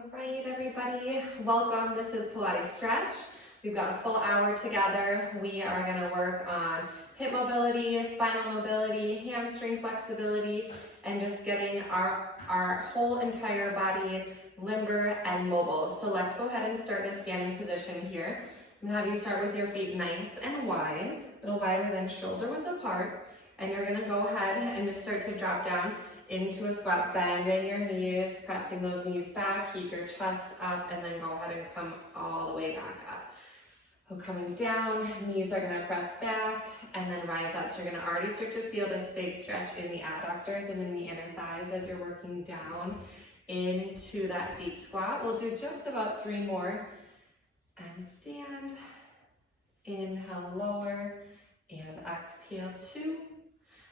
All right, everybody, welcome. This is Pilates Stretch. We've got a full hour together. We are going to work on hip mobility, spinal mobility, hamstring flexibility, and just getting our whole entire body limber and mobile. So let's go ahead and start in a standing position here. I'm going to have you start with your feet nice and wide, a little wider than shoulder width apart. And you're going to go ahead and just start to drop down into a squat, bending your knees, pressing those knees back, keep your chest up, and then go ahead and come all the way back up. So coming down, knees are gonna press back, and then rise up. So you're gonna already start to feel this big stretch in the adductors and in the inner thighs as you're working down into that deep squat. We'll do just about 3 more, and stand, inhale, lower, and exhale, 2.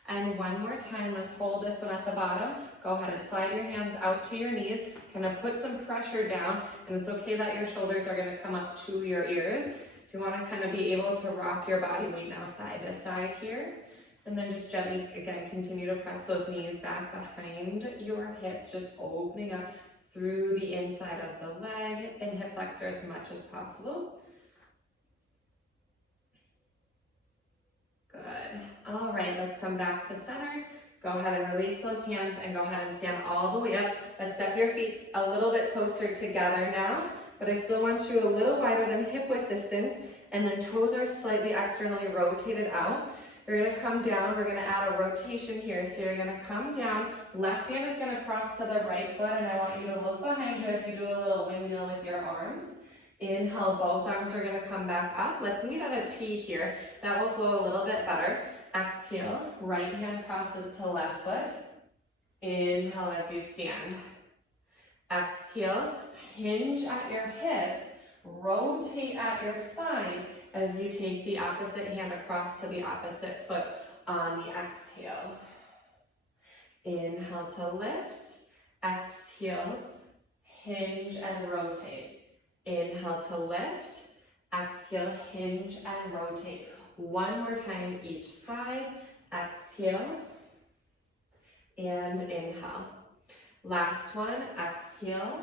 And 1 more time, let's hold this one at the bottom. Go ahead and slide your hands out to your knees, kind of put some pressure down, and it's okay that your shoulders are gonna come up to your ears. So you wanna kind of be able to rock your body weight now side to side here. And then just gently, again, continue to press those knees back behind your hips, just opening up through the inside of the leg and hip flexor as much as possible. Good. All right, let's come back to center. Go ahead and release those hands and go ahead and stand all the way up. Let's step your feet a little bit closer together now, but I still want you a little wider than hip width distance, and then toes are slightly externally rotated out. You're gonna come down, we're gonna add a rotation here. So you're gonna come down, left hand is gonna cross to the right foot, and I want you to look behind you as you do a little windmill with your arms. Inhale, both arms are gonna come back up. Let's meet at a T here. That will flow a little bit better. Exhale, right hand crosses to left foot. Inhale as you stand. Exhale, hinge at your hips, rotate at your spine as you take the opposite hand across to the opposite foot on the exhale. Inhale to lift. Exhale, hinge and rotate. Inhale to lift, exhale, hinge and rotate. 1 more time each side, exhale, and inhale. Last one, exhale,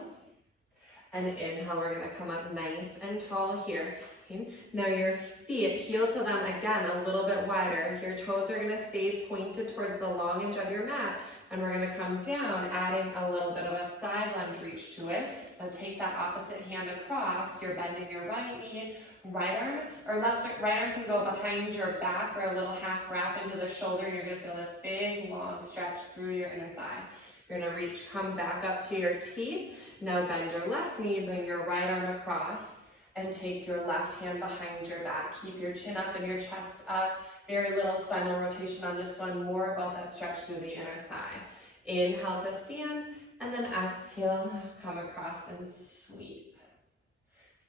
and inhale. We're gonna come up nice and tall here. Okay. Now your feet, heel to them again, a little bit wider. Your toes are gonna stay pointed towards the long edge of your mat, and we're gonna come down, adding a little bit of a side lunge reach to it. Now take that opposite hand across, you're bending your right knee, right arm, or right arm can go behind your back for a little half wrap into the shoulder. You're gonna feel this big, long stretch through your inner thigh. You're gonna reach, come back up to your T. Now bend your left knee, bring your right arm across, and take your left hand behind your back. Keep your chin up and your chest up. Very little spinal rotation on this one, more about that stretch through the inner thigh. Inhale to stand, and then exhale, come across and sweep.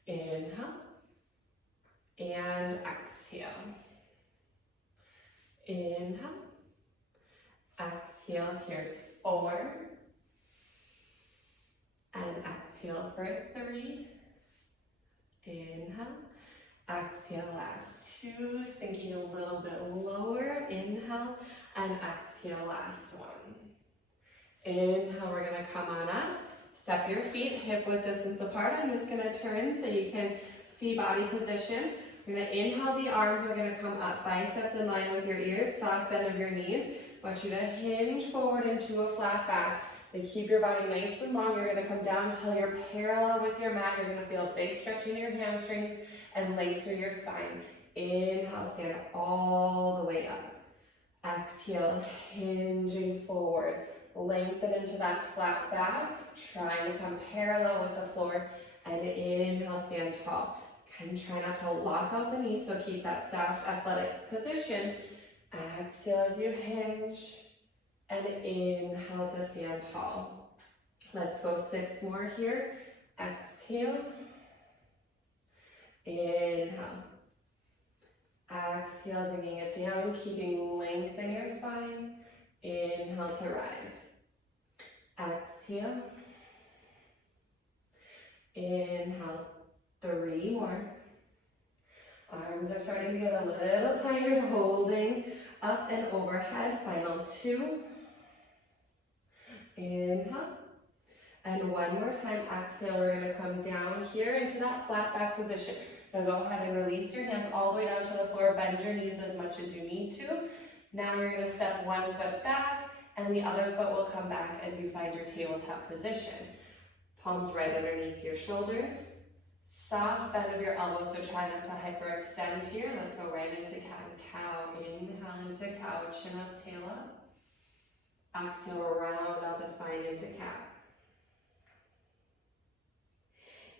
Inhale, and exhale. Inhale, exhale, here's 4, and exhale for 3. Inhale, exhale, last 2, sinking a little bit lower. Inhale, and exhale, last 1. Inhale, we're gonna come on up. Step your feet hip width distance apart. I'm just gonna turn so you can see body position. We're gonna inhale the arms, we're gonna come up, biceps in line with your ears, soft bend of your knees. I want you to hinge forward into a flat back. And keep your body nice and long. You're gonna come down until you're parallel with your mat. You're gonna feel a big stretch in your hamstrings and length through your spine. Inhale, stand all the way up. Exhale, hinging forward. Lengthen into that flat back. Trying to come parallel with the floor. And inhale, stand tall. And try not to lock out the knees, so keep that soft, athletic position. Exhale as you hinge. And inhale to stand tall. Let's go 6 more here. Exhale. Inhale. Exhale, bringing it down, keeping length in your spine. Inhale to rise. Exhale. Inhale. 3 more. Arms are starting to get a little tired, holding up and overhead. Final 2. Inhale. And one more time, exhale, we're gonna come down here into that flat back position. Now go ahead and release your hands all the way down to the floor, bend your knees as much as you need to. Now you're gonna step one foot back, and the other foot will come back as you find your tabletop position. Palms right underneath your shoulders. Soft bend of your elbows, so try not to hyperextend here. Let's go right into cat and cow. Inhale into cow, chin up, tail up. Exhale, round out the spine into cat.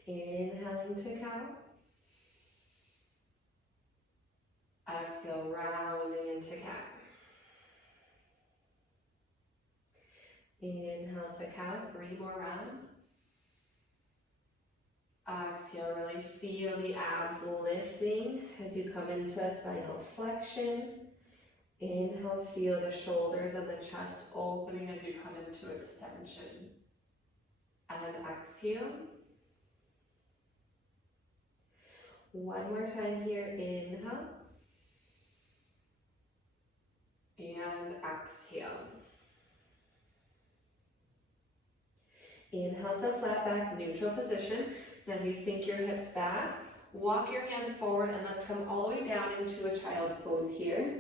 Inhale into cow. Exhale, rounding into cat. Inhale to cow, 3 more rounds. Exhale, really feel the abs lifting as you come into a spinal flexion. Inhale, feel the shoulders and the chest opening as you come into extension. And exhale. One more time here, inhale. And exhale. Inhale to flat back, neutral position. Now you sink your hips back, walk your hands forward, and let's come all the way down into a child's pose here.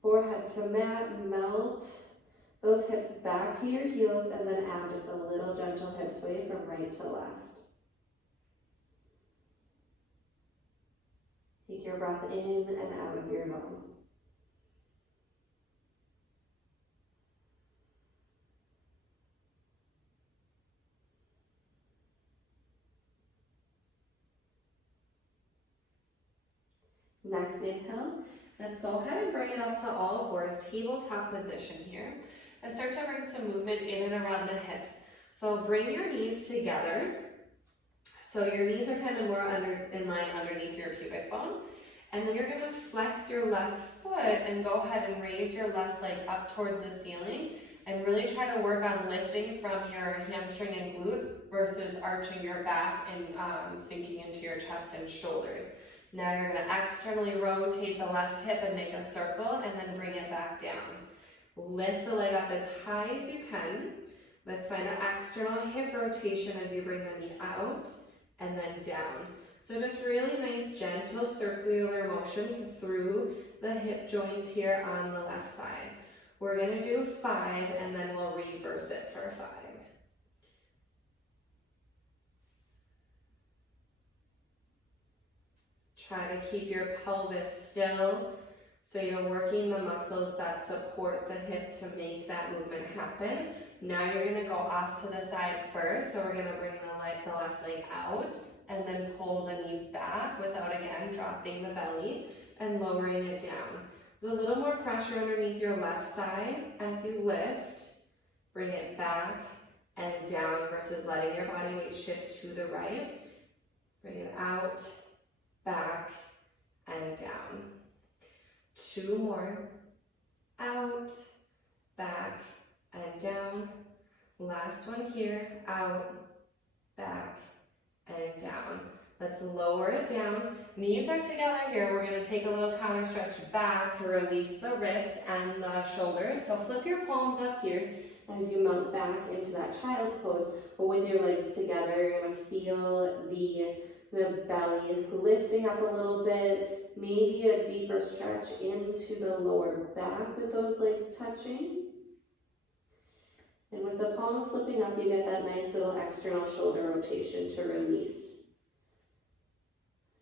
Forehead to mat, melt those hips back to your heels, and then add just a little gentle hip sway from right to left. Take your breath in and out of your nose. Next inhale, let's go ahead and bring it up to all fours, tabletop position here. And start to bring some movement in and around the hips. So bring your knees together. So your knees are kind of more in line underneath your pubic bone. And then you're gonna flex your left foot and go ahead and raise your left leg up towards the ceiling. And really try to work on lifting from your hamstring and glute versus arching your back and sinking into your chest and shoulders. Now you're going to externally rotate the left hip and make a circle and then bring it back down. Lift the leg up as high as you can. Let's find an external hip rotation as you bring the knee out and then down. So just really nice gentle circular motions through the hip joint here on the left side. We're going to do 5 and then we'll reverse it for 5. Try to keep your pelvis still, so you're working the muscles that support the hip to make that movement happen. Now you're going to go off to the side first, so we're going to bring the left leg out, and then pull the knee back without, again, dropping the belly and lowering it down. There's a little more pressure underneath your left side as you lift. Bring it back and down versus letting your body weight shift to the right. Bring it out, back, and down. 2 more. Out, back, and down. Last one here. Out, back, and down. Let's lower it down. Knees are together here. We're going to take a little counter stretch back to release the wrists and the shoulders. So flip your palms up here as you mount back into that child's pose. But with your legs together, you're going to feel the belly lifting up a little bit, maybe a deeper stretch into the lower back with those legs touching. And with the palms flipping up, you get that nice little external shoulder rotation to release.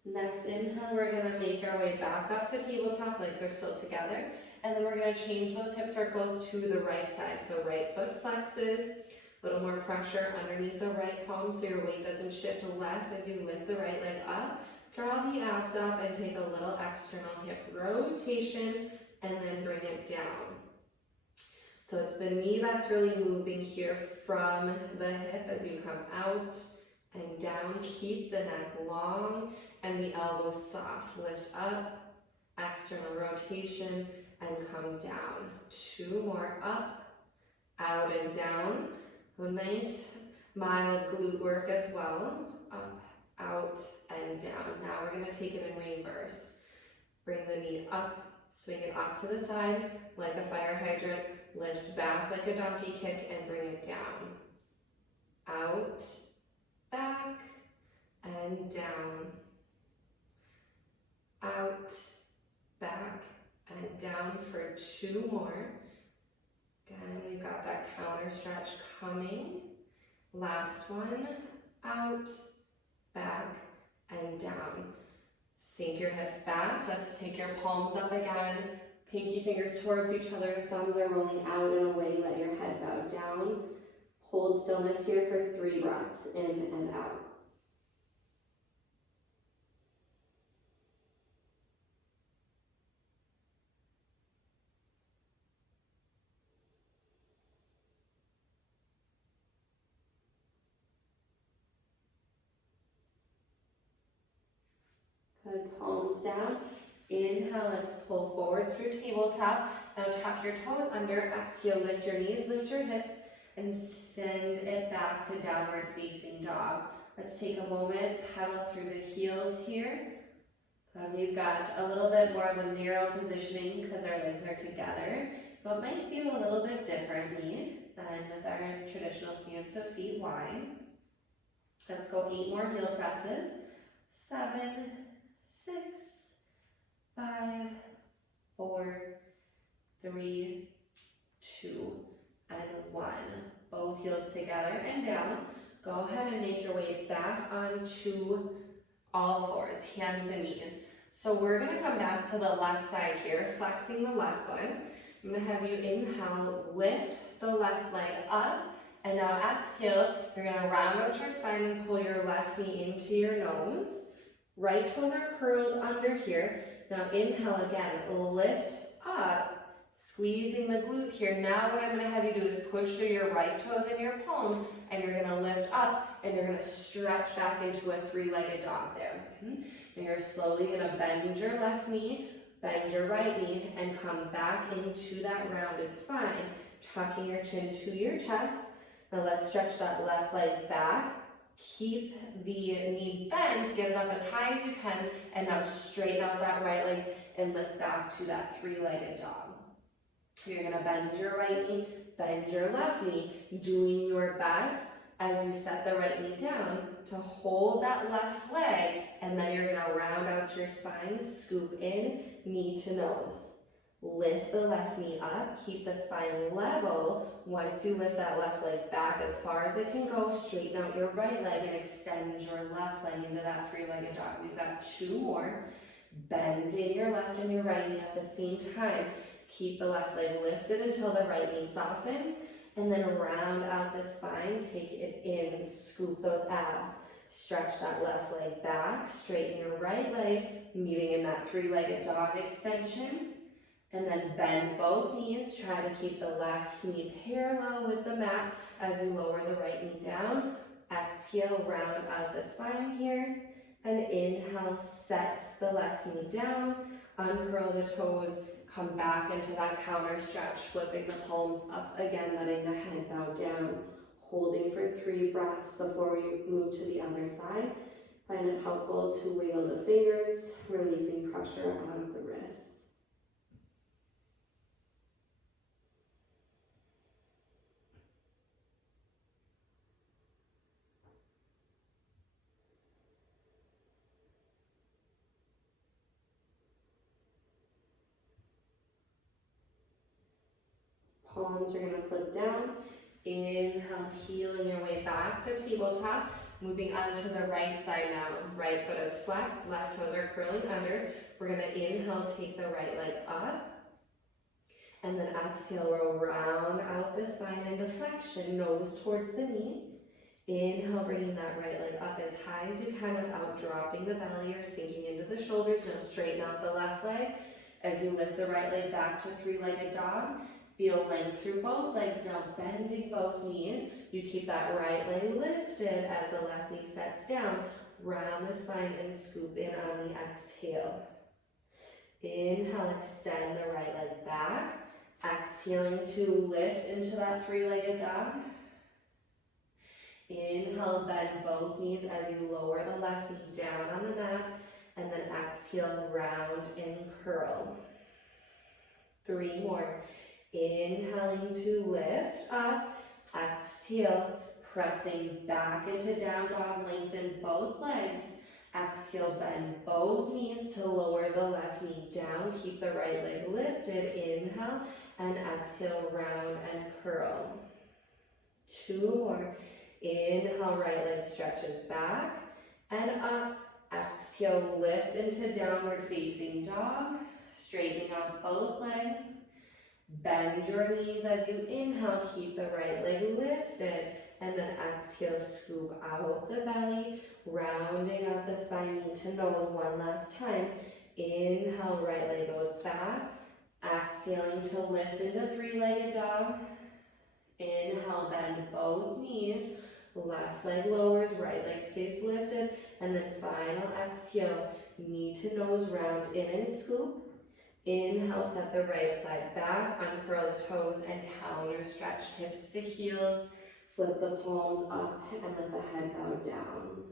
Next inhale, we're going to make our way back up to tabletop, legs are still together. And then we're going to change those hip circles to the right side. So right foot flexes. A little more pressure underneath the right palm so your weight doesn't shift left as you lift the right leg up. Draw the abs up and take a little external hip rotation and then bring it down. So it's the knee that's really moving here from the hip as you come out and down. Keep the neck long and the elbows soft. Lift up, external rotation, and come down. 2 more, up, out and down. So nice mild glute work as well. Up, out, and down. Now we're going to take it in reverse. Bring the knee up, swing it off to the side like a fire hydrant. Lift back like a donkey kick and bring it down. out, back, and down, out, back, and down for 2 more. Again, we've got that counter stretch coming. Last one, out, back, and down. Sink your hips back. Let's take your palms up again. Pinky fingers towards each other. Thumbs are rolling out and away. Let your head bow down. Hold stillness here for 3 breaths, in and out. Good, palms down. Inhale, let's pull forward through tabletop. Now tuck your toes under. Exhale, lift your knees, lift your hips, and send it back to downward facing dog. Let's take a moment, pedal through the heels here. We've got a little bit more of a narrow positioning because our legs are together, but might feel a little bit differently than with our traditional stance, so feet wide. Let's go 8 more heel presses. 7, 6, 5, 4, 3, 2, and 1. Both heels together and down. Go ahead and make your way back onto all fours, hands and knees. So we're going to come back to the left side here, flexing the left foot. I'm going to have you inhale, lift the left leg up, and now exhale, you're going to round out your spine and pull your left knee into your nose. Right toes are curled under here. Now inhale again, lift up, squeezing the glute here. Now what I'm going to have you do is push through your right toes and your palms, and you're going to lift up, and you're going to stretch back into a 3-legged dog there. And you're slowly going to bend your left knee, bend your right knee, and come back into that rounded spine, tucking your chin to your chest. Now let's stretch that left leg back. Keep the knee bent, get it up as high as you can, and now straighten out that right leg and lift back to that 3-legged dog. You're going to bend your right knee, bend your left knee, doing your best as you set the right knee down to hold that left leg, and then you're going to round out your spine, scoop in, knee to nose. Lift the left knee up, keep the spine level. Once you lift that left leg back as far as it can go, straighten out your right leg and extend your left leg into that 3-legged dog. We've got 2 more. Bend in your left and your right knee at the same time. Keep the left leg lifted until the right knee softens, and then round out the spine, take it in, scoop those abs. Stretch that left leg back, straighten your right leg, meeting in that 3-legged dog extension. And then bend both knees, try to keep the left knee parallel with the mat as you lower the right knee down. Exhale, round out the spine here. And inhale, set the left knee down, uncurl the toes, come back into that counter stretch, flipping the palms up again, letting the head bow down, holding for 3 breaths before we move to the other side. Find it helpful to wiggle the fingers, releasing pressure out of the wrists. Palms are going to flip down. Inhale, healing your way back to tabletop. Moving onto the right side now. Right foot is flexed, left toes are curling under. We're going to inhale, take the right leg up. And then exhale, we'll round out the spine into flexion, nose towards the knee. Inhale, bringing that right leg up as high as you can without dropping the belly or sinking into the shoulders. Now straighten out the left leg as you lift the right leg back to 3-legged dog. Feel length through both legs, now bending both knees. You keep that right leg lifted as the left knee sets down. Round the spine and scoop in on the exhale. Inhale, extend the right leg back. Exhaling to lift into that 3-legged dog. Inhale, bend both knees as you lower the left knee down on the mat. And then exhale, round and curl. 3 more. Inhaling to lift up, exhale, Pressing back into down dog, lengthen both legs. Exhale, bend both knees to lower the left knee down. Keep the right leg lifted. Inhale, and exhale, round and curl. 2 more. Inhale, right leg stretches back and up. Exhale, lift into downward facing dog. Straightening out both legs. Bend your knees as you inhale. Keep the right leg lifted. And then exhale, scoop out the belly, rounding out the spine, knee to nose. One last time. Inhale, right leg goes back. Exhaling to lift into three-legged dog. Inhale, bend both knees. Left leg lowers, right leg stays lifted. And then final exhale, knee to nose, round in and scoop. Inhale, set the right side back, uncurl the toes and counter stretch hips to heels. Flip the palms up and let the head bow down.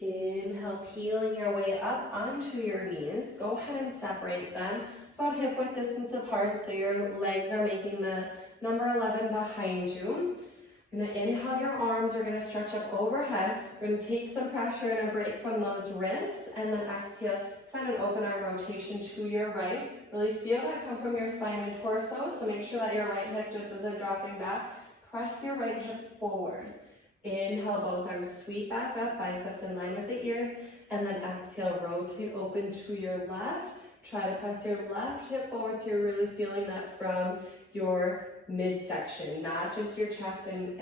Inhale, peeling your way up onto your knees. Go ahead and separate them about hip width distance apart so your legs are making the number 11 behind you. You're going to inhale, your arms are going to stretch up overhead. We're going to take some pressure and a break from those wrists, and then exhale. Let's find an open arm rotation to your right. Really feel that come from your spine and torso, so make sure that your right hip just isn't dropping back. Press your right hip forward. Inhale, both arms sweep back up, biceps in line with the ears, and then exhale, rotate open to your left. Try to press your left hip forward so you're really feeling that from your midsection, not just your chest and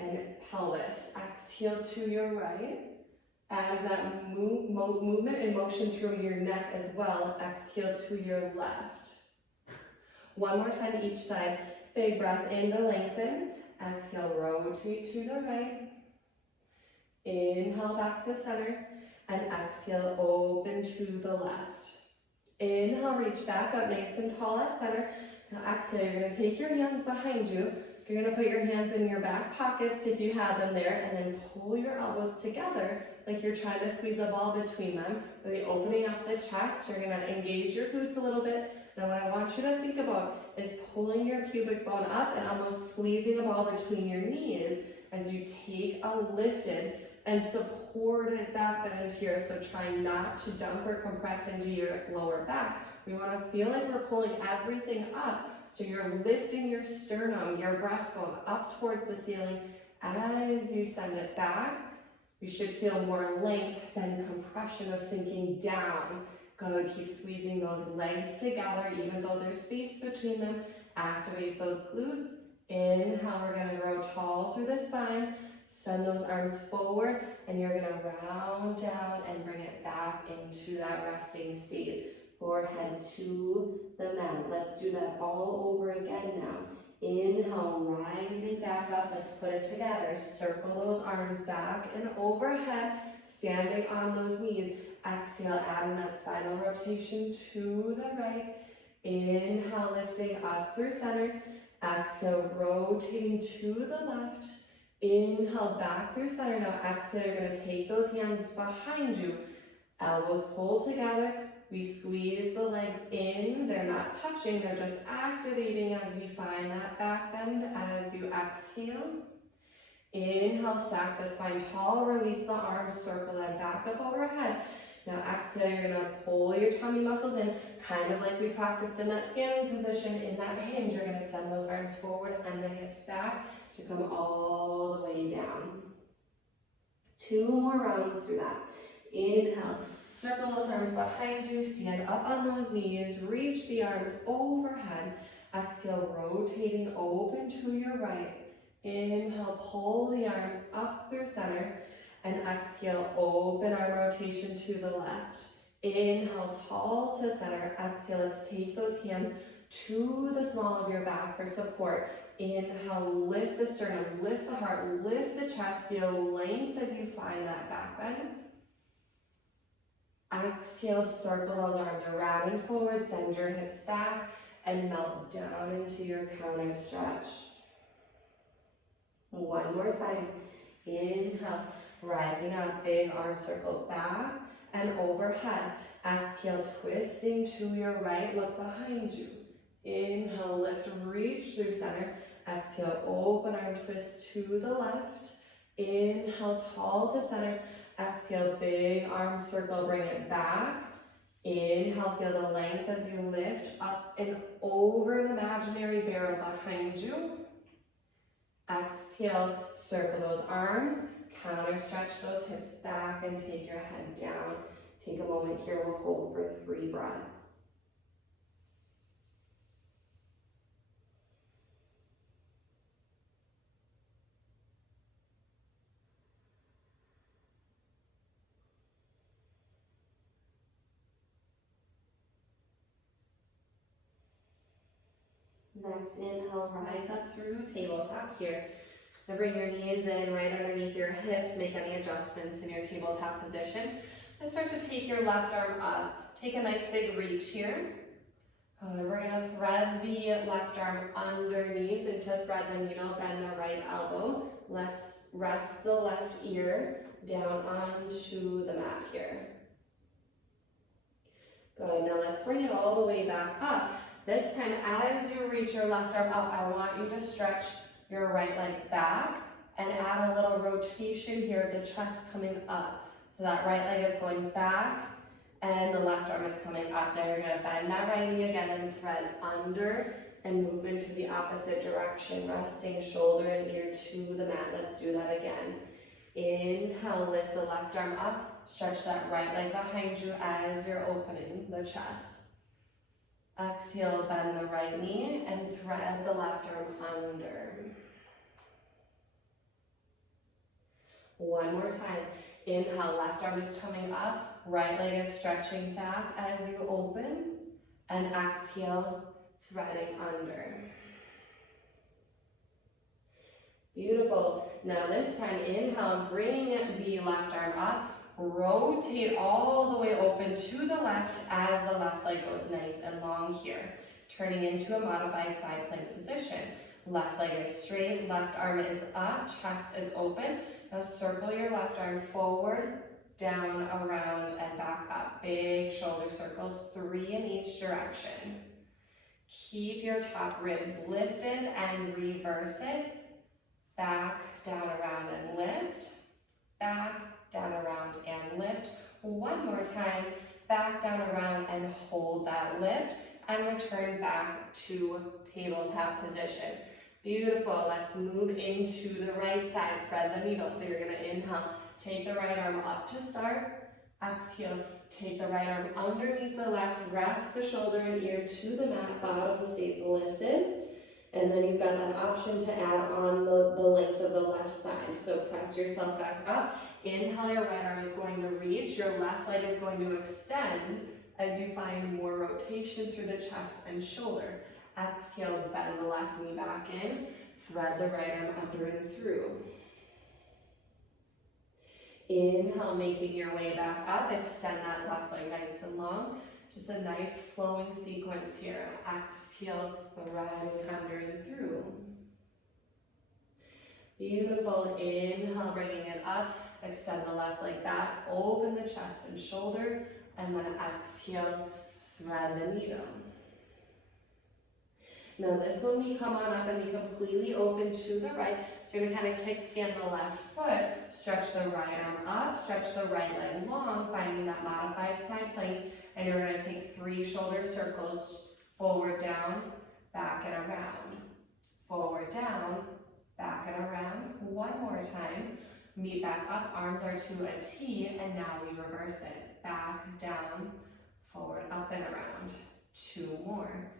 pelvis. Exhale to your right. Add that movement and motion through your neck as well. Exhale to your left. One more time each side. Big breath in to lengthen. Exhale, rotate to the right. Inhale back to center. And exhale, open to the left. Inhale, reach back up nice and tall at center. Now exhale, you're going to take your hands behind you. You're going to put your hands in your back pockets if you have them there, and then pull your elbows together like you're trying to squeeze a ball between them. Really opening up the chest. You're going to engage your glutes a little bit. Now what I want you to think about is pulling your pubic bone up and almost squeezing a ball between your knees as you take a lifted and supported back bend here. So try not to dump or compress into your lower back. We want to feel like we're pulling everything up. So you're lifting your sternum, your breastbone up towards the ceiling. As you send it back, you should feel more length than compression of sinking down. Good, keep squeezing those legs together, even though there's space between them. Activate those glutes. Inhale, we're gonna grow tall through the spine. Send those arms forward, and you're gonna round down and bring it back into that resting state. Forehead to the mat. Let's do that all over again now. Inhale, rising back up. Let's put it together. Circle those arms back and overhead, standing on those knees. Exhale, adding that spinal rotation to the right. Inhale, lifting up through center. Exhale, rotating to the left. Inhale, back through center. Now exhale, you're going to take those hands behind you. Elbows pull together. We squeeze the legs in. They're not touching, they're just activating as we find that back bend as you exhale. Inhale, stack the spine tall, release the arms, circle them back up overhead. Now exhale, you're gonna pull your tummy muscles in, kind of like we practiced in that standing position. In that hinge, you're gonna send those arms forward and the hips back to come all the way down. 2 more rounds through that. Inhale, circle those arms behind you, stand up on those knees, reach the arms overhead. Exhale, rotating open to your right. Inhale, pull the arms up through center. And exhale, open arm rotation to the left. Inhale, tall to center. Exhale, let's take those hands to the small of your back for support. Inhale, lift the sternum, lift the heart, lift the chest. Feel length as you find that back bend. Exhale, circle those arms around and forward, send your hips back, and melt down into your counter stretch. One more time. Inhale, rising up, big arm circle back and overhead. Exhale, twisting to your right, look behind you. Inhale, lift, reach through center. Exhale, open arm twist to the left. Inhale, tall to center. Exhale, big arm circle, bring it back. Inhale, feel the length as you lift up and over the imaginary barrel behind you. Exhale, circle those arms, counter stretch those hips back and take your head down. Take a moment here, we'll hold for 3 breaths. Next, inhale, rise up through tabletop here. Now bring your knees in right underneath your hips, make any adjustments in your tabletop position. And start to take your left arm up. Take a nice big reach here. We're gonna thread the left arm underneath, and to thread the needle, bend the right elbow. Let's rest the left ear down onto the mat here. Good, now let's bring it all the way back up. This time, as you reach your left arm up, I want you to stretch your right leg back and add a little rotation here, the chest coming up. So that right leg is going back and the left arm is coming up. Now you're gonna bend that right knee again and thread under and move into the opposite direction, resting shoulder and ear to the mat. Let's do that again. Inhale, lift the left arm up, stretch that right leg behind you as you're opening the chest. Exhale, bend the right knee and thread the left arm under. One more time. Inhale, left arm is coming up, right leg is stretching back as you open, and exhale, threading under. Beautiful. Now this time, inhale, bring the left arm up, rotate all the way open to the left as the left leg goes nice and long here, turning into a modified side plank position. Left leg is straight, left arm is up, chest is open. Now circle your left arm forward, down, around, and back up. Big shoulder circles, 3 in each direction. Keep your top ribs lifted and reverse it. Back, down, around, and lift. Back, down, around, and lift. One more time. Back, down, around, and hold that lift. And return back to tabletop position. Beautiful. Let's move into the right side. Thread the needle. So you're going to inhale. Take the right arm up to start. Exhale. Take the right arm underneath the left. Rest the shoulder and ear to the mat. Bottom stays lifted. And then you've got that option to add on the length of the left side. So press yourself back up. Inhale, your right arm is going to reach. Your left leg is going to extend as you find more rotation through the chest and shoulder. Exhale, bend the left knee back in. Thread the right arm under and through. Inhale, making your way back up. Extend that left leg nice and long. Just a nice flowing sequence here. Exhale, threading under and through. Beautiful. Inhale, bringing it up. Extend the left leg back. Open the chest and shoulder. And then exhale, thread the needle. Now this one, we come on up and be completely open to the right. So you're going to kind of kickstand the left foot. Stretch the right arm up. Stretch the right leg long, finding that modified side plank. And you're going to take 3 shoulder circles, forward, down, back, and around. Forward, down, back, and around. One more time. Meet back up, arms are to a T, and now we reverse it. Back, down, forward, up, and around. 2 more.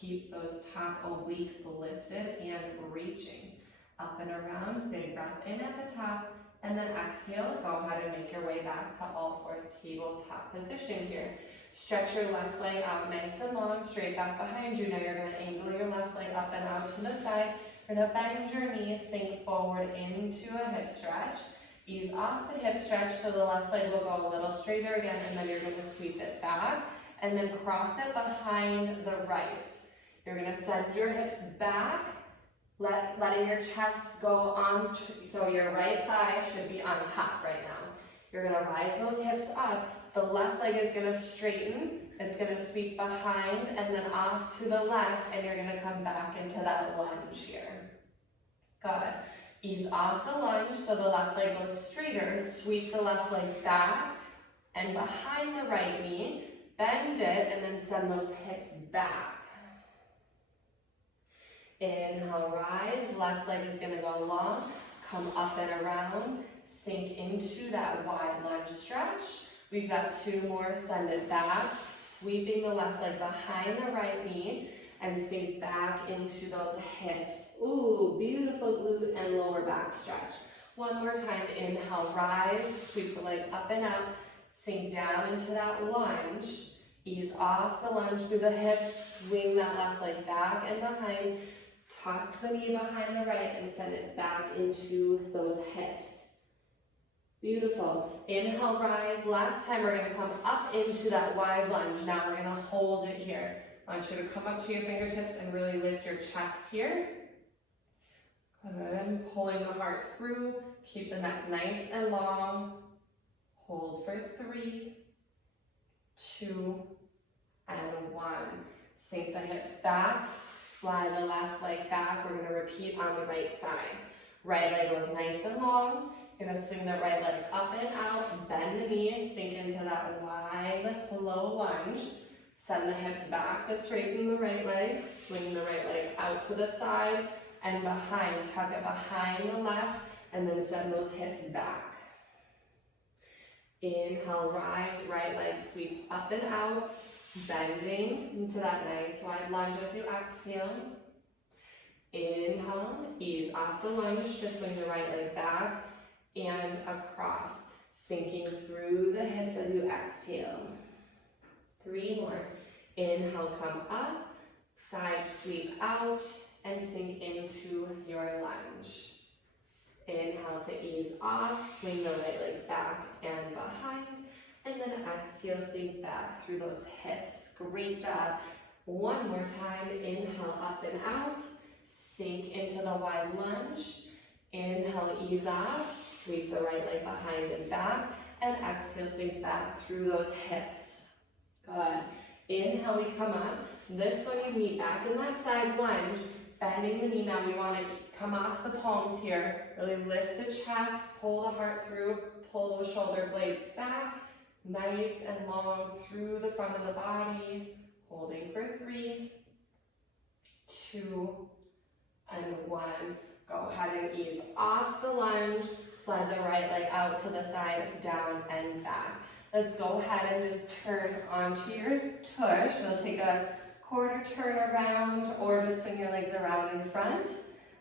Keep those top obliques lifted and reaching. Up and around, big breath in at the top, and then exhale. Go ahead and make your way back to all fours tabletop position here. Stretch your left leg out nice and long, straight back behind you. Now you're going to angle your left leg up and out to the side. You're going to bend your knees, sink forward into a hip stretch. Ease off the hip stretch so the left leg will go a little straighter again, and then you're going to sweep it back and then cross it behind the right. You're going to send your hips back, letting your chest go on, so your right thigh should be on top right now. You're gonna rise those hips up. The left leg is gonna straighten. It's gonna sweep behind and then off to the left, and you're gonna come back into that lunge here. Good. Ease off the lunge so the left leg goes straighter. Sweep the left leg back and behind the right knee. Bend it and then send those hips back. Inhale, rise. Left leg is gonna go long. Come up and around. Sink into that wide lunge stretch. We've got 2 more. Send it back. Sweeping the left leg behind the right knee and sink back into those hips. Ooh, beautiful glute and lower back stretch. One more time. Inhale, rise. Sweep the leg up and up. Sink down into that lunge. Ease off the lunge through the hips. Swing that left leg back and behind. Tuck the knee behind the right and send it back into those hips. Beautiful. Inhale, rise. Last time we're gonna come up into that wide lunge. Now we're gonna hold it here. I want you to come up to your fingertips and really lift your chest here. Good. Pulling the heart through. Keep the neck nice and long. Hold for 3, 2, and 1. Sink the hips back. Slide the left leg back. We're gonna repeat on the right side. Right leg goes nice and long. You're gonna swing the right leg up and out. Bend the knee. Sink into that wide, low lunge. Send the hips back to straighten the right leg. Swing the right leg out to the side and behind. Tuck it behind the left and then send those hips back. Inhale, rise. Right leg sweeps up and out. Bending into that nice wide lunge as you exhale. Inhale, ease off the lunge to swing the right leg back and across, sinking through the hips as you exhale. 3 more. Inhale, come up, side sweep out, and sink into your lunge. Inhale to ease off, swing the right leg back and behind, and then exhale, sink back through those hips. Great job. One more time. Inhale, up and out. Sink into the wide lunge. Inhale, ease off. Sweep the right leg behind and back. And exhale, sink back through those hips. Good. Inhale, we come up. This one you meet back in that side lunge. Bending the knee. Now we want to come off the palms here. Really lift the chest. Pull the heart through. Pull those shoulder blades back. Nice and long through the front of the body. Holding for 3, 2, and 1. Go ahead and ease off the lunge. Slide the right leg out to the side, down and back. Let's go ahead and just turn onto your tush. So take a quarter turn around or just swing your legs around in front.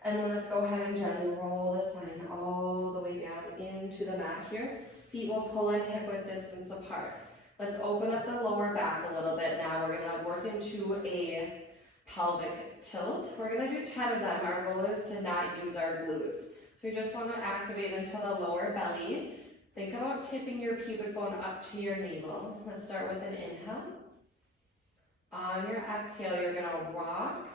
And then let's go ahead and gently roll the spine all the way down into the mat here. Feet will pull in hip width distance apart. Let's open up the lower back a little bit now. We're gonna work into a pelvic tilt. We're gonna do 10 of them. Our goal is to not use our glutes. If you just wanna activate into the lower belly, think about tipping your pubic bone up to your navel. Let's start with an inhale. On your exhale, you're gonna rock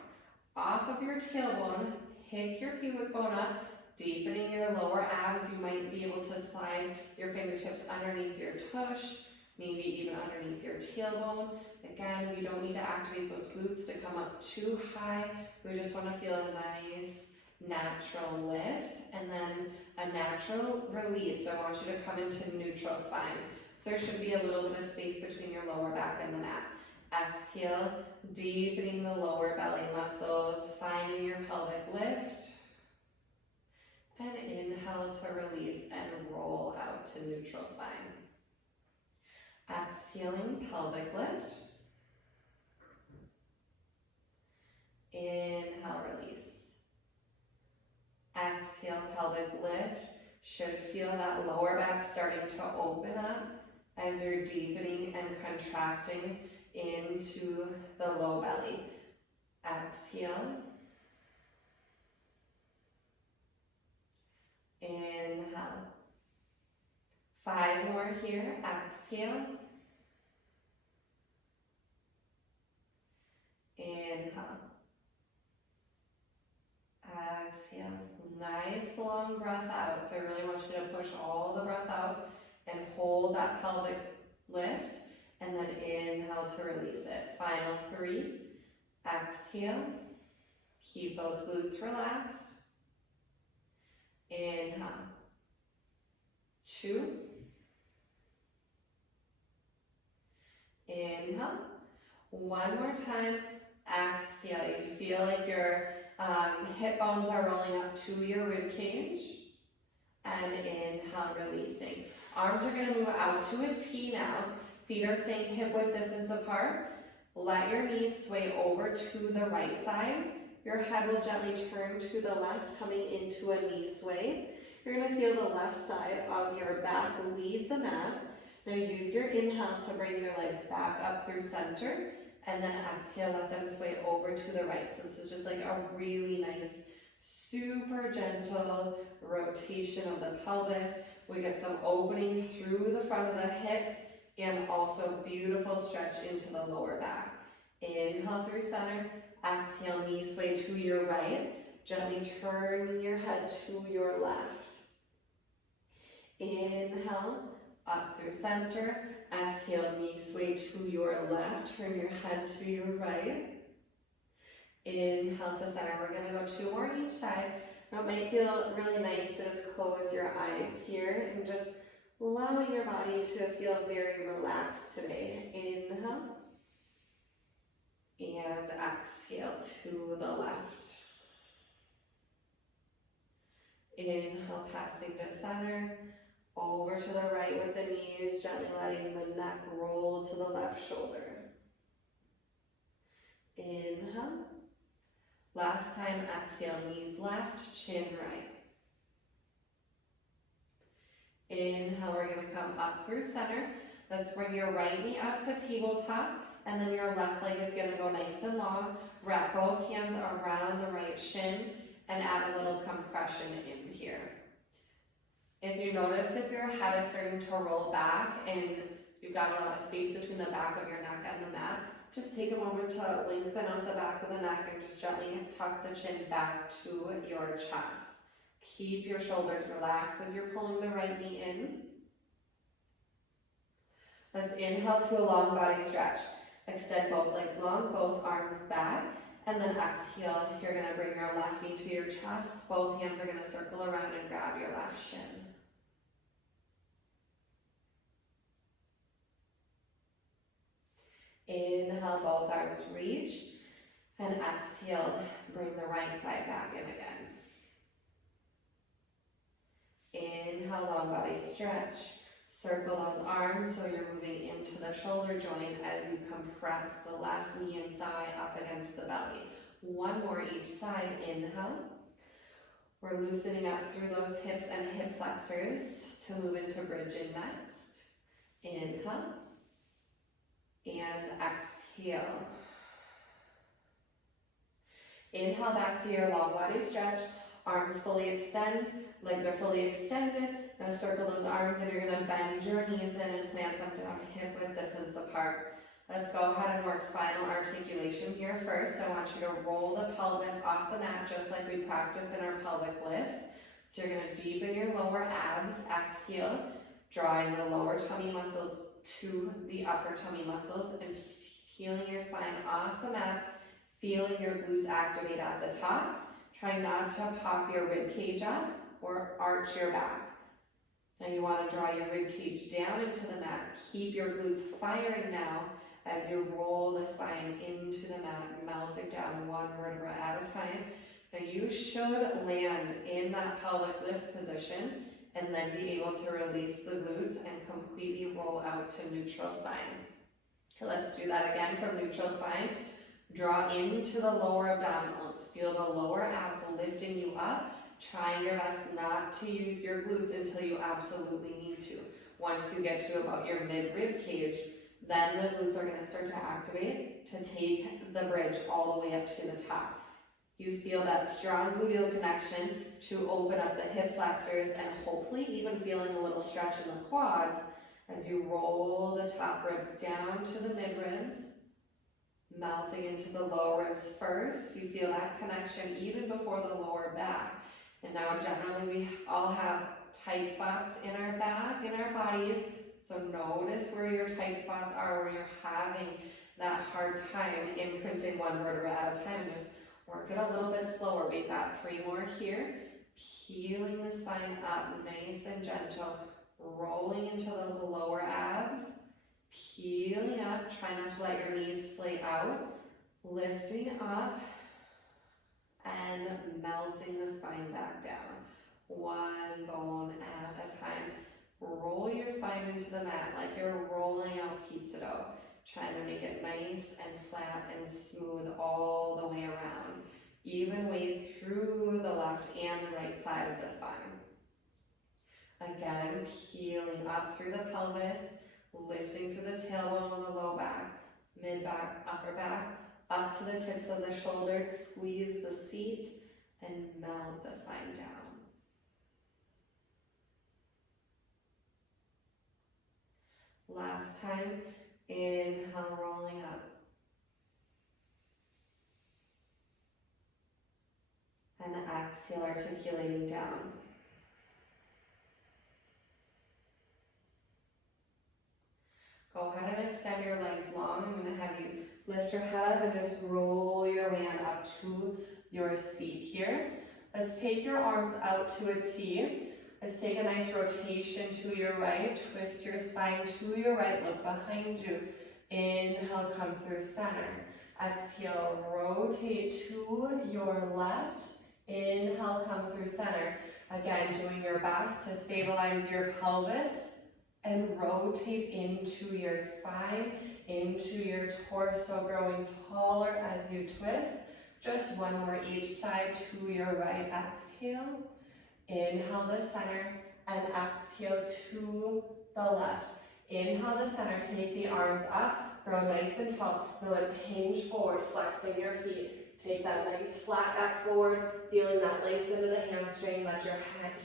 off of your tailbone, pick your pubic bone up, deepening your lower abs. You might be able to slide your fingertips underneath your tush, maybe even underneath your tailbone. Again, we don't need to activate those glutes to come up too high. We just want to feel a nice natural lift and then a natural release. So I want you to come into neutral spine. So there should be a little bit of space between your lower back and the mat. Exhale, deepening the lower belly muscles, finding your pelvic lift. And inhale to release and roll out to neutral spine. Exhaling, pelvic lift. Inhale, release. Exhale, pelvic lift. Should feel that lower back starting to open up as you're deepening and contracting into the low belly. Exhale. Inhale. 5 more here. Exhale. Inhale. Nice long breath out. So I really want you to push all the breath out and hold that pelvic lift, and then inhale to release it. Final 3, exhale. Keep those glutes relaxed. Inhale. 2. Inhale. One more time. Exhale. You feel like your hip bones are rolling up to your rib cage. And inhale, releasing. Arms are going to move out to a T now. Feet are staying hip width distance apart. Let your knees sway over to the right side. Your head will gently turn to the left, coming into a knee sway. You're going to feel the left side of your back leave the mat. Now use your inhale to bring your legs back up through center, and then exhale, let them sway over to the right. So this is just like a really nice, super gentle rotation of the pelvis. We get some opening through the front of the hip, and also beautiful stretch into the lower back. Inhale through center, exhale, knee sway to your right. Gently turn your head to your left. Inhale, up through center. Exhale, knee sway to your left. Turn your head to your right. Inhale to center. We're going to go 2 more each side. Now it might feel really nice to just close your eyes here and just allowing your body to feel very relaxed today. Inhale. And exhale to the left. Inhale, passing to center. Over to the right with the knees, gently letting the neck roll to the left shoulder. Inhale. Last time, exhale, knees left, chin right. Inhale, we're going to come up through center. Let's bring your right knee up to tabletop, and then your left leg is going to go nice and long. Wrap both hands around the right shin and add a little compression in here. If you notice if your head is starting to roll back and you've got a lot of space between the back of your neck and the mat, just take a moment to lengthen out the back of the neck and just gently tuck the chin back to your chest. Keep your shoulders relaxed as you're pulling the right knee in. Let's inhale to a long body stretch. Extend both legs long, both arms back, and then exhale. You're going to bring your left knee to your chest. Both hands are going to circle around and grab your left shin. Inhale, both arms reach, and exhale, bring the right side back in again. Inhale, long body stretch. Circle those arms so you're moving into the shoulder joint as you compress the left knee and thigh up against the belly. 1 more each side. Inhale. We're loosening up through those hips and hip flexors to move into bridging next. Inhale. And exhale. Inhale back to your long body stretch. Arms fully extend, legs are fully extended. Now circle those arms and you're going to bend your knees in and plant them down hip width distance apart. Let's go ahead and work spinal articulation here first. I want you to roll the pelvis off the mat just like we practice in our pelvic lifts. So you're going to deepen your lower abs, exhale, drawing the lower tummy muscles to the upper tummy muscles and peeling your spine off the mat, feeling your glutes activate at the top. Try not to pop your rib cage up or arch your back. Now you want to draw your rib cage down into the mat. Keep your glutes firing now as you roll the spine into the mat, melting down 1 vertebra at a time. Now you should land in that pelvic lift position and then be able to release the glutes and completely roll out to neutral spine. Let's do that again from neutral spine. Draw into the lower abdominals. Feel the lower abs lifting you up. Trying your best not to use your glutes until you absolutely need to. Once you get to about your mid-rib cage, then the glutes are going to start to activate to take the bridge all the way up to the top. You feel that strong gluteal connection to open up the hip flexors and hopefully even feeling a little stretch in the quads as you roll the top ribs down to the mid-ribs. Melting into the lower ribs first. You feel that connection even before the lower back. And now generally we all have tight spots in our back, in our bodies. So notice where your tight spots are, where you're having that hard time imprinting one vertebra at a time, and just work it a little bit slower. We've got 3 more here. Peeling the spine up, nice and gentle, rolling into those lower abs, peeling up, try not to let your knees splay out, lifting up, and melting the spine back down. One bone at a time. Roll your spine into the mat like you're rolling out pizza dough. Trying to make it nice and flat and smooth all the way around. Even weight through the left and the right side of the spine. Again, peeling up through the pelvis, lifting through the tailbone, the low back, mid back, upper back, up to the tips of the shoulders, squeeze the seat, and melt the spine down. Last time, inhale, rolling up. And exhale, articulating down. Go ahead and extend your legs long. I'm going to have you lift your head up and just roll your way on up to your seat here. Let's take your arms out to a T. Let's take a nice rotation to your right. Twist your spine to your right. Look behind you. Inhale, come through center. Exhale, rotate to your left. Inhale, come through center. Again, doing your best to stabilize your pelvis and rotate into your spine, into your torso, growing taller as you twist. Just one more each side to your right. Exhale, inhale to center, and exhale to the left. Inhale to center, take the arms up, grow nice and tall. Now let's hinge forward, flexing your feet. Take that nice flat back forward, feeling that length into the hamstring. Let your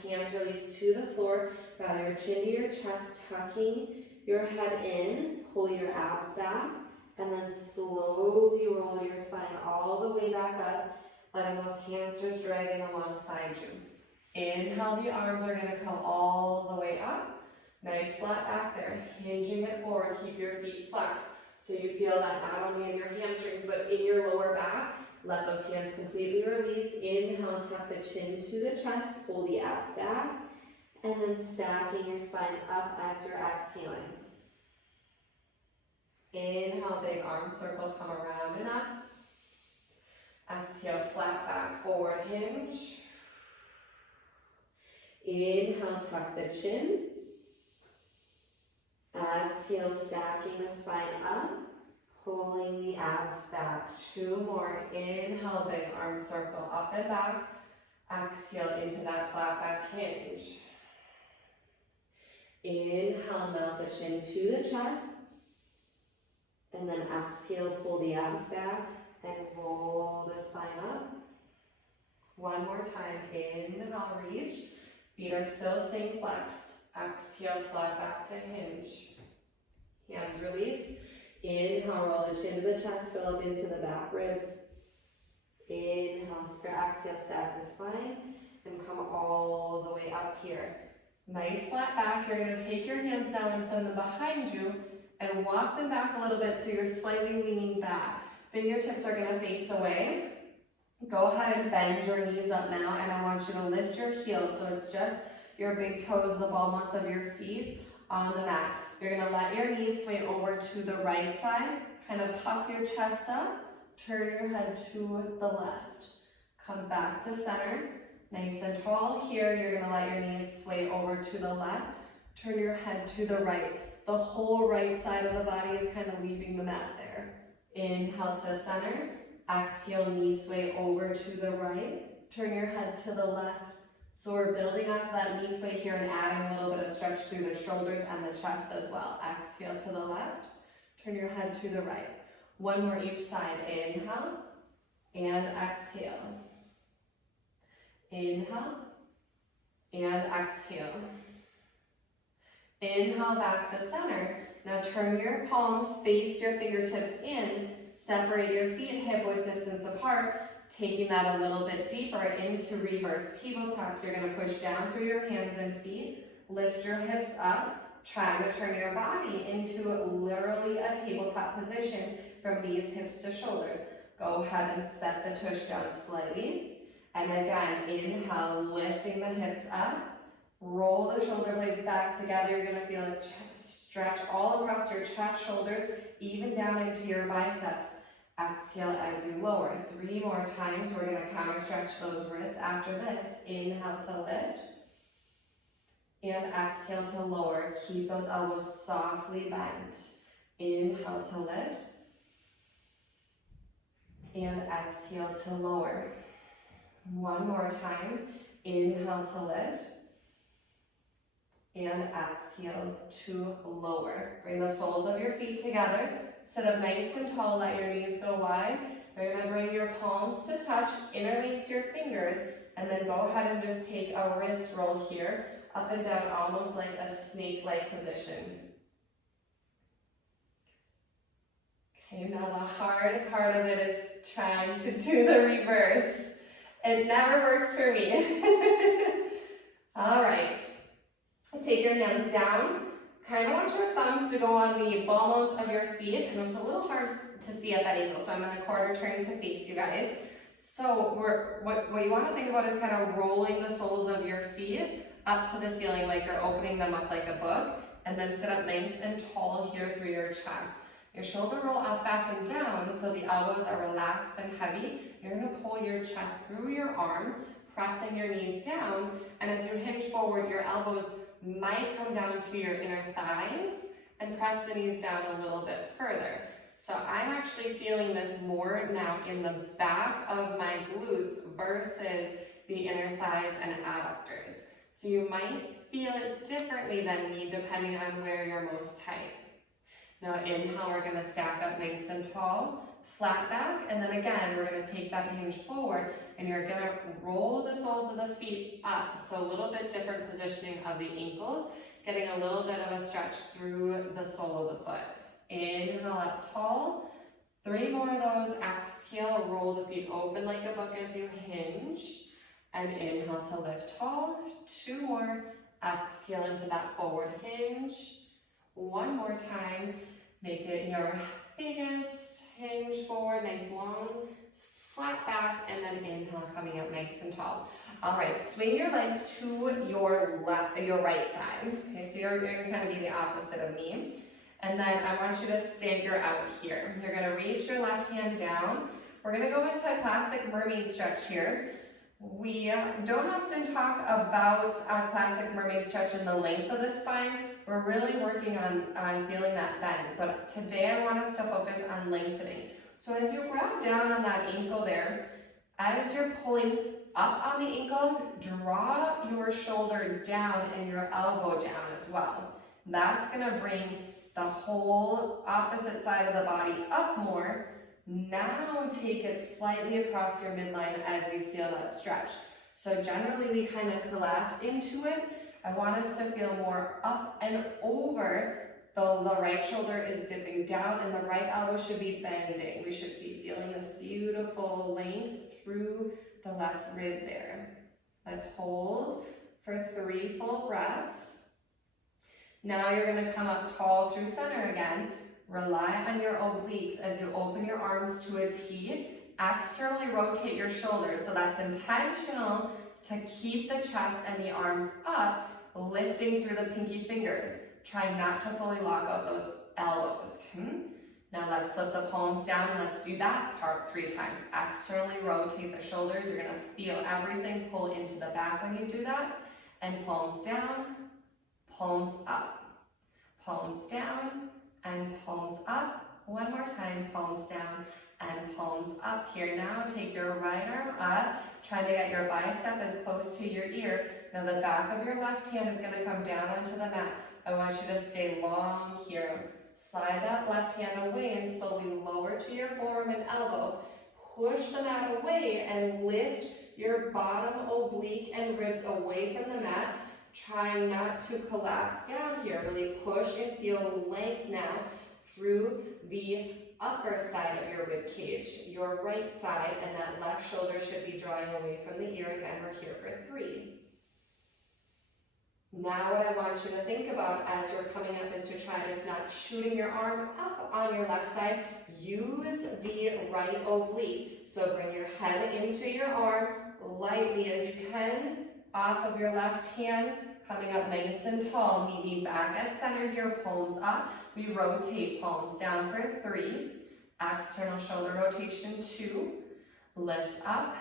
hands release to the floor. Bow your chin to your chest, tucking your head in. Pull your abs back, and then slowly roll your spine all the way back up, letting those hamsters dragging alongside you. Inhale, the arms are going to come all the way up. Nice flat back there, hinging it forward. Keep your feet flexed so you feel that not only in your hamstrings but in your lower back. Let those hands completely release. Inhale, tuck the chin to the chest, pull the abs back, and then stacking your spine up as you're exhaling. Inhale, big arm circle, come around and up. Exhale, flat back, forward hinge. Inhale, tuck the chin. Exhale, stacking the spine up, pulling the abs back. 2 more. Inhale, big arm circle, up and back. Exhale into that flat back hinge. Inhale, melt the chin to the chest. And then exhale, pull the abs back and roll the spine up. One more time. Inhale, reach. Feet are still staying flexed. Exhale, flat back to hinge. Hands release. Inhale, roll the chin to the chest, fill up into the back ribs. Inhale, or exhale, stack the spine, and come all the way up here. Nice flat back. You're going to take your hands now and send them behind you and walk them back a little bit so you're slightly leaning back. Fingertips are going to face away. Go ahead and bend your knees up now, and I want you to lift your heels so it's just your big toes, the ball mats of your feet on the mat. You're going to let your knees sway over to the right side, kind of puff your chest up, turn your head to the left. Come back to center, nice and tall. Here, you're going to let your knees sway over to the left, turn your head to the right. The whole right side of the body is kind of leaving the mat there. Inhale to center, exhale, knees sway over to the right, turn your head to the left. So we're building off that knee sway here and adding a little bit of stretch through the shoulders and the chest as well. Exhale to the left, turn your head to the right. One more each side. Inhale and exhale. Inhale and exhale. Inhale back to center. Now turn your palms, face your fingertips in, separate your feet hip width distance apart. Taking that a little bit deeper into reverse tabletop, you're going to push down through your hands and feet, lift your hips up, trying to turn your body into literally a tabletop position from knees, hips to shoulders. Go ahead and set the tush down slightly. And again, inhale, lifting the hips up. Roll the shoulder blades back together. You're going to feel it stretch all across your chest, shoulders, even down into your biceps. Exhale as you lower. 3 more times. We're going to counter stretch those wrists after this. Inhale to lift. And exhale to lower. Keep those elbows softly bent. Inhale to lift. And exhale to lower. 1 more time. Inhale to lift. And exhale to lower. Bring the soles of your feet together. Sit up nice and tall. Let your knees go wide. You're going to bring your palms to touch. Interlace your fingers. And then go ahead and just take a wrist roll here. Up and down, almost like a snake-like position. Okay, now the hard part of it is trying to do the reverse. It never works for me. All right. Take your hands down. Kind of want your thumbs to go on the ball bones of your feet, and it's a little hard to see at that angle, so I'm going to quarter turn to face you guys. So what you want to think about is kind of rolling the soles of your feet up to the ceiling like you're opening them up like a book, and then sit up nice and tall here through your chest. Your shoulder roll up, back, and down so the elbows are relaxed and heavy. You're going to pull your chest through your arms, pressing your knees down, and as you hinge forward, your elbows might come down to your inner thighs and press the knees down a little bit further. So I'm actually feeling this more now in the back of my glutes versus the inner thighs and adductors. So you might feel it differently than me depending on where you're most tight. Now inhale, we're going to stack up nice and tall, flat back, and then again, we're going to take that hinge forward, and you're going to roll the soles of the feet up, so a little bit different positioning of the ankles, getting a little bit of a stretch through the sole of the foot. Inhale up tall, 3 more of those. Exhale, roll the feet open like a book as you hinge, and inhale to lift tall. 2 more. Exhale into that forward hinge. 1 more time. Make it your biggest hinge forward, nice long, flat back, and then inhale, coming up nice and tall. All right, swing your legs to your right side. Okay, so you're going to kind of be the opposite of me. And then I want you to stagger out here. You're going to reach your left hand down. We're going to go into a classic mermaid stretch here. We don't often talk about a classic mermaid stretch in the length of the spine. We're really working on feeling that bend, but today I want us to focus on lengthening. So as you grab down on that ankle there, as you're pulling up on the ankle, draw your shoulder down and your elbow down as well. That's going to bring the whole opposite side of the body up more. Now take it slightly across your midline as you feel that stretch. So generally we kind of collapse into it. I want us to feel more up and over. The right shoulder is dipping down and the right elbow should be bending. We should be feeling this beautiful length through the left rib there. Let's hold for 3 full breaths. Now you're going to come up tall through center again. Rely on your obliques as you open your arms to a T. Externally rotate your shoulders. So that's intentional to keep the chest and the arms up, lifting through the pinky fingers. Try not to fully lock out those elbows. Now let's flip the palms down and let's do that part 3 times. Externally rotate the shoulders. You're going to feel everything pull into the back when you do that. And palms down, palms up. Palms down and palms up. 1 more time, palms down and palms up here. Now take your right arm up, trying to get your bicep as close to your ear. Now the back of your left hand is going to come down onto the mat. I want you to stay long here. Slide that left hand away and slowly lower to your forearm and elbow. Push the mat away and lift your bottom oblique and ribs away from the mat. Try not to collapse down here. Really push and feel length now through the upper side of your rib cage, your right side, and that left shoulder should be drawing away from the ear. Again, we're here for 3. Now what I want you to think about as you're coming up is to try just not shooting your arm up on your left side. Use the right oblique. So bring your head into your arm lightly as you can, off of your left hand, coming up nice and tall, meeting back at center here, palms up. We rotate, palms down for 3. External shoulder rotation, 2. Lift up,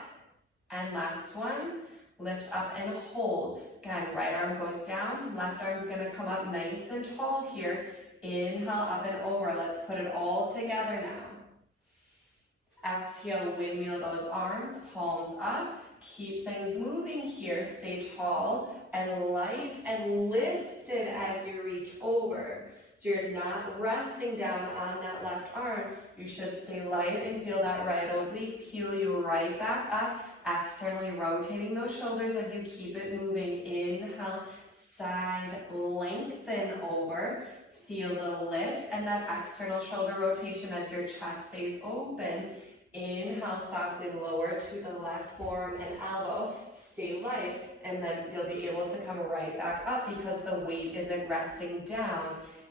and last one. Lift up and hold. Again, right arm goes down, left arm's gonna come up nice and tall here. Inhale, up and over. Let's put it all together now. Exhale, windmill those arms, palms up. Keep things moving here. Stay tall and light and lifted as you reach over. So you're not resting down on that left arm. You should stay light and feel that right oblique peel you right back up. Externally rotating those shoulders as you keep it moving. Inhale, side lengthen over. Feel the lift and that external shoulder rotation as your chest stays open. Inhale, softly lower to the left forearm and elbow. Stay light, and then you'll be able to come right back up because the weight isn't resting down.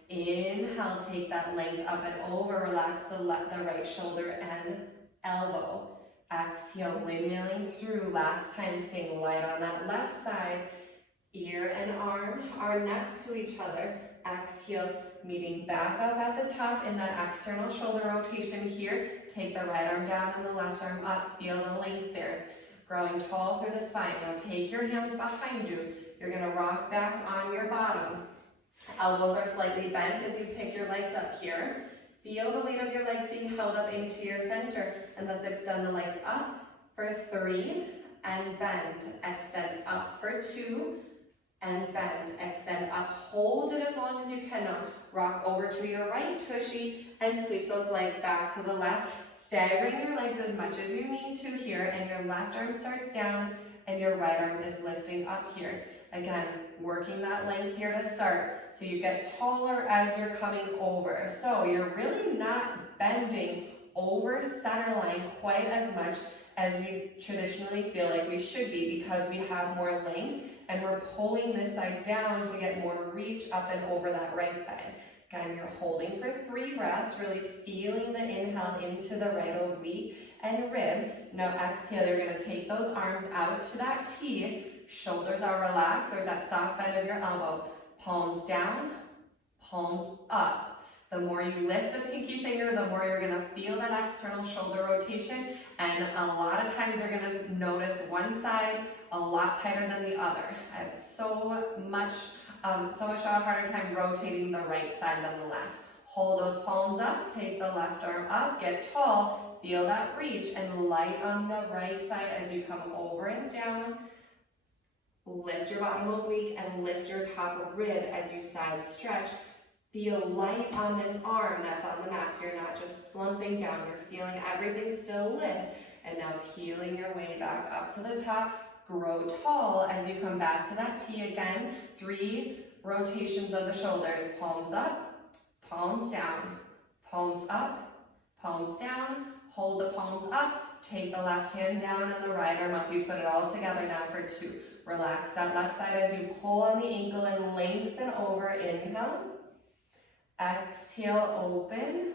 Inhale, take that length up and over. Relax the right shoulder and elbow. Exhale, windmilling through. Last time, staying light on that left side. Ear and arm are next to each other. Exhale, meeting back up at the top in that external shoulder rotation here. Take the right arm down and the left arm up. Feel the length there. Growing tall through the spine. Now take your hands behind you. You're gonna rock back on your bottom. Elbows are slightly bent as you pick your legs up here. Feel the weight of your legs being held up into your center. And let's extend the legs up for 3 and bend. Extend up for 2 and bend. Extend up. Hold it as long as you can. Now rock over to your right tushy and sweep those legs back to the left. Staggering your legs as much as you need to here, and your left arm starts down and your right arm is lifting up here. Again, working that length here to start. So you get taller as you're coming over. So you're really not bending over center line quite as much as we traditionally feel like we should be because we have more length and we're pulling this side down to get more reach up and over that right side. Again, you're holding for 3 breaths, really feeling the inhale into the right oblique and rib. Now exhale, you're gonna take those arms out to that T. Shoulders are relaxed. There's that soft bend of your elbow. Palms down, palms up. The more you lift the pinky finger, the more you're gonna feel that external shoulder rotation. And a lot of times you're gonna notice one side a lot tighter than the other. I have so much of a harder time rotating the right side than the left. Hold those palms up, take the left arm up, get tall, feel that reach, and light on the right side as you come over and down. Lift your bottom oblique and lift your top rib as you side stretch. Feel light on this arm that's on the mat, so you're not just slumping down. You're feeling everything still lift. And now peeling your way back up to the top. Grow tall as you come back to that T again. 3 rotations of the shoulders. Palms up, palms down, palms up, palms down. Hold the palms up. Take the left hand down and the right arm up. We put it all together now for 2. Relax that left side as you pull on the ankle and lengthen over. Inhale. Exhale, open.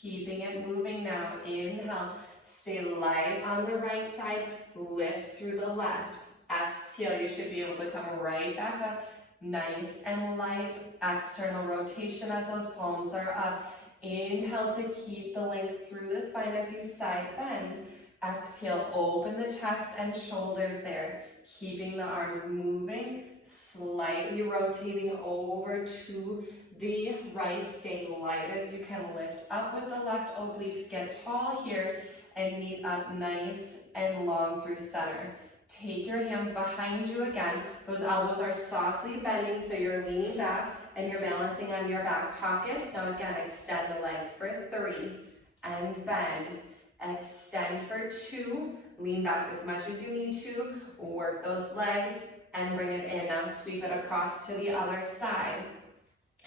Keeping it moving now. Inhale. Stay light on the right side. Lift through the left. Exhale. You should be able to come right back up. Nice and light. External rotation as those palms are up. Inhale to keep the length through the spine as you side bend. Exhale. Open the chest and shoulders there. Keeping the arms moving. Slightly rotating over to the right. Stay light as you can. Lift up with the left obliques. Get tall here and meet up nice and long through center. Take your hands behind you again. Those elbows are softly bending, so you're leaning back and you're balancing on your back pockets. Now again, extend the legs for 3 and bend. Extend for 2. Lean back as much as you need to. Work those legs and bring it in. Now sweep it across to the other side.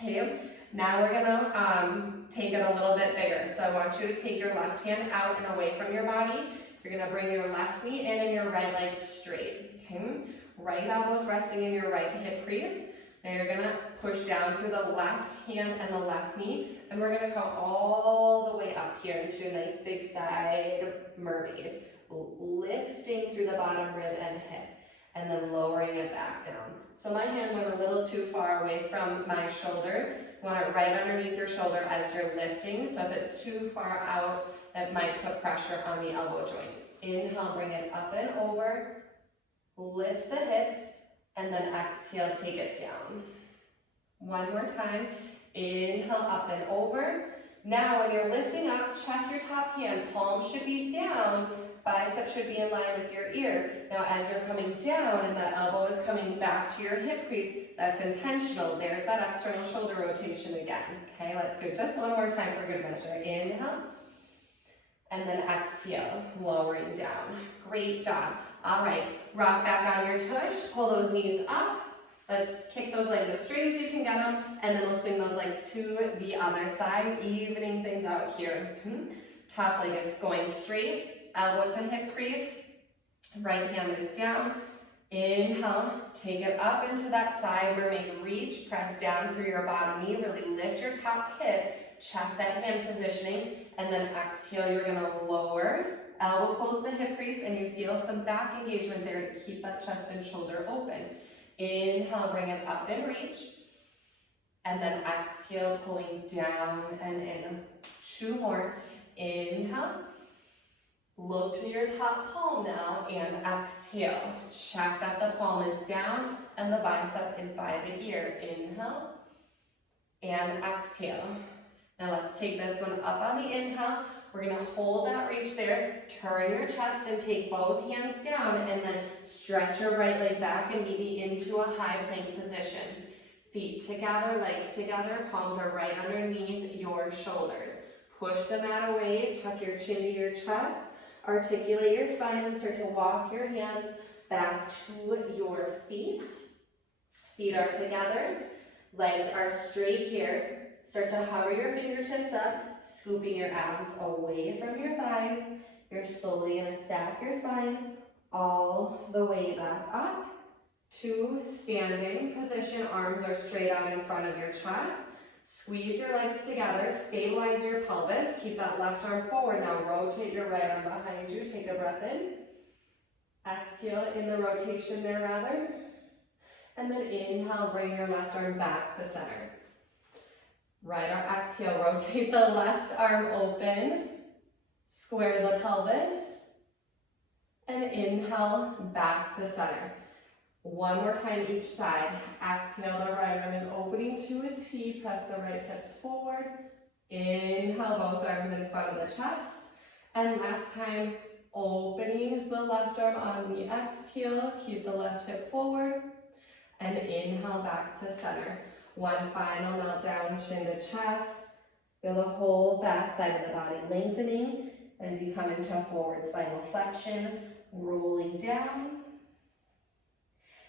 Okay, now we're gonna take it a little bit bigger. So I want you to take your left hand out and away from your body. You're gonna bring your left knee in and your right leg straight. Okay, right elbow's resting in your right hip crease. Now you're gonna push down through the left hand and the left knee, and we're gonna come all the way up here into a nice big side mermaid, lifting through the bottom rib and hip, and then lowering it back down. So my hand went a little too far away from my shoulder. You want it right underneath your shoulder as you're lifting. So if it's too far out, it might put pressure on the elbow joint. Inhale, bring it up and over, lift the hips, and then exhale, take it down. One more time, inhale, up and over. Now when you're lifting up, check your top hand, palm should be down, bicep should be in line with your ear. Now as you're coming down and that elbow is coming back to your hip crease, that's intentional. There's that external shoulder rotation again. Okay, let's do it just one more time for good measure. Inhale, and then exhale, lowering down. Great job. All right, rock back on your tush, pull those knees up. Let's kick those legs as straight as you can get them, and then we'll swing those legs to the other side, evening things out here. Top leg is going straight, elbow to hip crease, right hand is down. Inhale, take it up into that side mermaid reach, press down through your bottom knee, really lift your top hip, check that hand positioning, and then exhale, you're gonna lower, elbow pulls to hip crease, and you feel some back engagement there to keep that chest and shoulder open. Inhale, bring it up and reach, and then exhale, pulling down and in. Two more. Inhale, look to your top palm now, and exhale. Check that the palm is down and the bicep is by the ear. Inhale and exhale. Now let's take this one up on the inhale. We're gonna hold that reach there, turn your chest and take both hands down, and then stretch your right leg back and maybe into a high plank position. Feet together, legs together, palms are right underneath your shoulders. Push the mat away, tuck your chin to your chest, articulate your spine, and start to walk your hands back to your feet. Feet are together, legs are straight here. Start to hover your fingertips up, scooping your abs away from your thighs. You're slowly going to stack your spine all the way back up to standing position. Arms are straight out in front of your chest. Squeeze your legs together, stabilize your pelvis. Keep that left arm forward. Now rotate your right arm behind you. Take a breath in. Exhale in the rotation there rather. And then inhale, bring your left arm back to center. Right arm, exhale, rotate the left arm open, square the pelvis, and inhale, back to center. One more time each side. Exhale, the right arm is opening to a T, press the right hips forward. Inhale, both arms in front of the chest. And last time, opening the left arm on the exhale, keep the left hip forward, and inhale, back to center. One final melt down, chin to chest. Feel the whole back side of the body lengthening as you come into a forward spinal flexion, rolling down.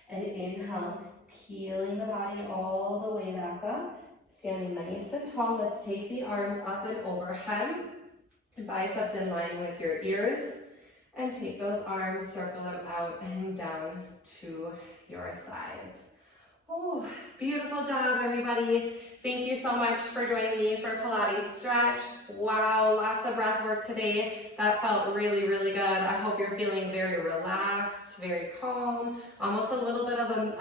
And inhale, peeling the body all the way back up. Standing nice and tall. Let's take the arms up and overhead. Biceps in line with your ears. And take those arms, circle them out and down to your sides. Oh, beautiful job, everybody. Thank you so much for joining me for Pilates stretch. Wow, lots of breath work today. That felt really, really good. I hope you're feeling very relaxed, very calm, almost a little bit of a